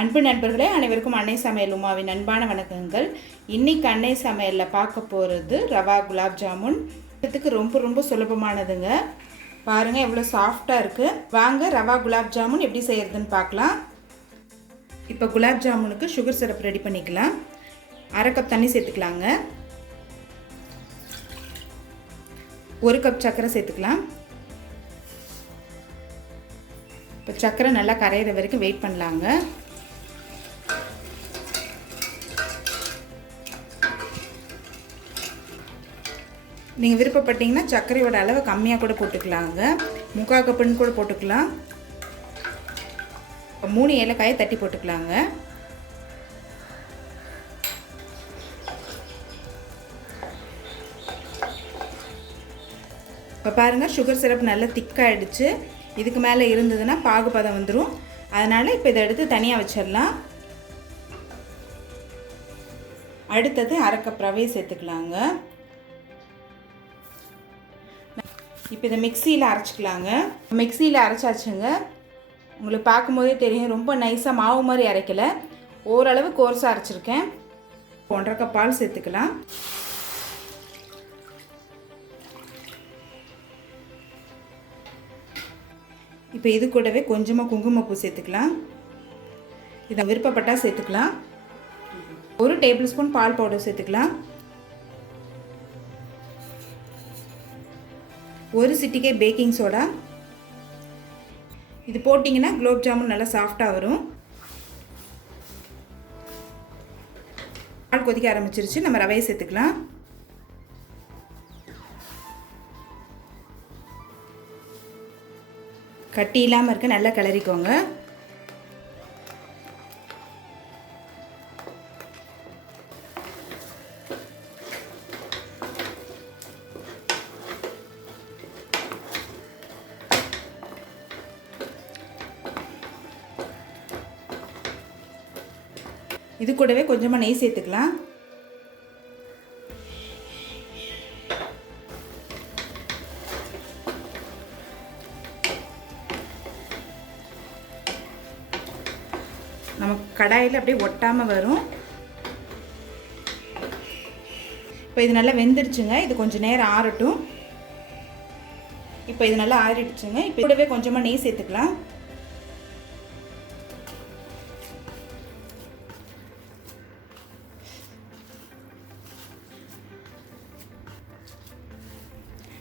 அன்பு நண்பர்களே, அனைவருக்கும் அன்னை சமையல் உமாவின் அன்பான வணக்கங்கள். இன்னைக்கு அன்னை சமையலில் பார்க்க போகிறது ரவா குலாப் ஜாமுன். இதுக்கு ரொம்ப சுலபமானதுங்க. பாருங்கள் எவ்வளோ சாஃப்டாக இருக்குது. வாங்க ரவா குலாப் ஜாமுன் எப்படி செய்கிறதுன்னு பார்க்கலாம். இப்போ குலாப் ஜாமுனுக்கு சுகர் சிரப் ரெடி பண்ணிக்கலாம். 1/2 கப் தண்ணி சேர்த்துக்கலாங்க. 1 கப் சர்க்கரை சேர்த்துக்கலாம். இப்போ சர்க்கரை நல்லா கரையிற வரைக்கும் வெயிட் பண்ணலாங்க. நீங்கள் விருப்பப்பட்டீங்கன்னா சர்க்கரையோட அளவை கம்மியாக கூட போட்டுக்கலாங்க. 3/4 கப்புன்னு கூட போட்டுக்கலாம். 3 ஏலக்காயை தட்டி போட்டுக்கலாங்க. இப்போ பாருங்கள் சுகர் சிரப் நல்லா திக்காகிடுச்சு. இதுக்கு மேலே இருந்ததுன்னா பாகுபதம் வந்துடும். அதனால் இப்போ இதை எடுத்து தனியாக வச்சிடலாம். அடுத்தது 1/2 கப் ரவையை சேர்த்துக்கலாங்க. இப்போ இதை மிக்சியில் அரைச்சிக்கலாங்க. மிக்சியில் அரைச்சாச்சுங்க. உங்களுக்கு பார்க்கும்போதே தெரியும், ரொம்ப நைஸாக மாவு மாதிரி அரைக்கலை, ஓரளவு கோர்ஸாக அரைச்சிருக்கேன். 1/2 கப் பால் சேர்த்துக்கலாம். இப்போ இது கூடவே கொஞ்சமாக குங்குமப்பூ சேர்த்துக்கலாம். இதை விருப்பப்பட்டால் சேர்த்துக்கலாம். 1 டேபிள் ஸ்பூன் பால் பவுடர் சேர்த்துக்கலாம். 1 சிட்டிகை பேக்கிங் சோடா. இது போட்டிங்கன்னா குலோப் ஜாமுன் நல்லா சாஃப்டாக வரும். பால் கொதிக்க ஆரம்பிச்சிருச்சு. நம்ம ரவையை சேர்த்துக்கலாம். கட்டி இல்லாமல் இருக்க நல்லா கிளறிக்கோங்க. இது கூடவே கொஞ்சமாக நெய் சேர்த்துக்கலாம். நம்ம கடாயில் அப்படியே ஒட்டாமல் வரும். இப்போ இது நல்லா வெந்துடுச்சுங்க. இது கொஞ்சம் நேரம் ஆறட்டும். இப்போ இது நல்லா ஆறிடுச்சுங்க. இப்போ கூடவே கொஞ்சமாக நெய் சேர்த்துக்கலாம்.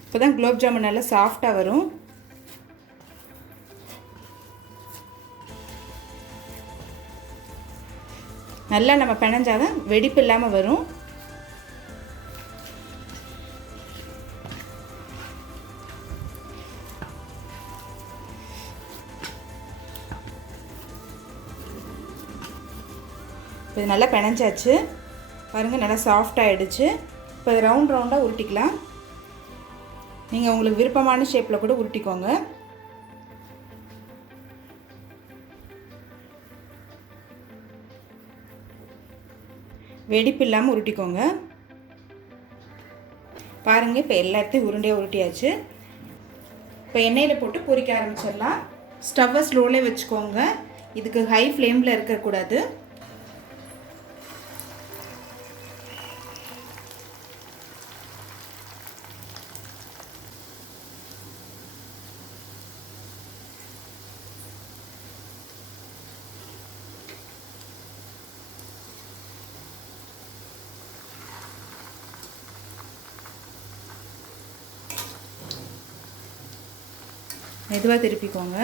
இப்போ தான் குலோப் ஜாமுன் நல்லா சாஃப்டாக வரும். நல்லா நம்ம பிணைஞ்சாதான் வெடிப்பு இல்லாமல் வரும். இப்போ இது நல்லா பிணைஞ்சாச்சு. பாருங்கள் நல்லா சாஃப்டாகிடுச்சு. இப்போ இது ரவுண்டாக உருட்டிக்கலாம். நீங்கள் உங்களுக்கு விருப்பமான ஷேப்பில் கூட உருட்டிக்கோங்க. வெடிப்பு இல்லாமல் உருட்டிக்கோங்க. பாருங்கள் இப்போ எல்லாத்தையும் உருண்டையாக உருட்டியாச்சு. இப்போ எண்ணெயில் போட்டு பொரிக்க ஆரம்பிச்சிடலாம். ஸ்டவ்வை ஸ்லோலே வச்சுக்கோங்க. இதுக்கு ஹை ஃப்ளேமில் இருக்கக்கூடாது. மெதுவாக திருப்பிக்கோங்க.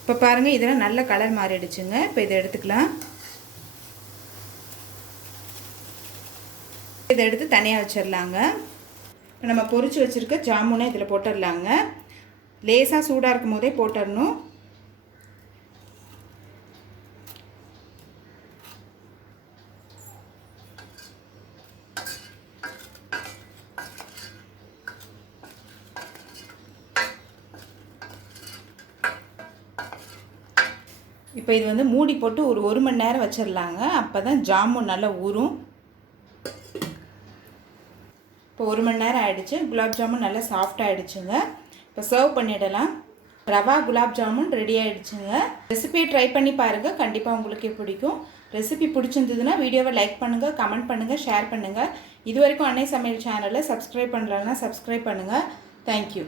இப்போ பாருங்கள் இதெல்லாம் நல்ல கலர் மாறிடுச்சுங்க. இப்போ இதை எடுத்துக்கலாம். இதை எடுத்து தனியாக வச்சிடலாங்க. இப்போ நம்ம பொரிச்சு வச்சுருக்க ஜாமுனை இதில் போட்டுடலாங்க. லேசாக சூடாக இருக்கும் போதே போட்டுடணும். இப்போ இது வந்து மூடி போட்டு ஒரு 1 மணி நேரம் வச்சிடலாங்க. அப்போ தான் ஜாமுன் நல்லா ஊறும். இப்போ 1 மணி நேரம் ஆகிடுச்சு. குலாப் ஜாமுன் நல்லா சாஃப்டாக ஆகிடுச்சுங்க. இப்போ சர்வ் பண்ணிடலாம். ரவா குலாப் ஜாமுன் ரெடி ஆகிடுச்சுங்க. ரெசிபியை ட்ரை பண்ணி பாருங்கள், கண்டிப்பாக உங்களுக்கே பிடிக்கும். ரெசிபி பிடிச்சிருந்ததுன்னா வீடியோவை லைக் பண்ணுங்கள், கமெண்ட் பண்ணுங்கள், ஷேர் பண்ணுங்கள். இது வரைக்கும் அன்னை சமையல் சேனலை சப்ஸ்கிரைப் பண்ணலன்னா சப்ஸ்கிரைப் பண்ணுங்கள். தேங்க்யூ.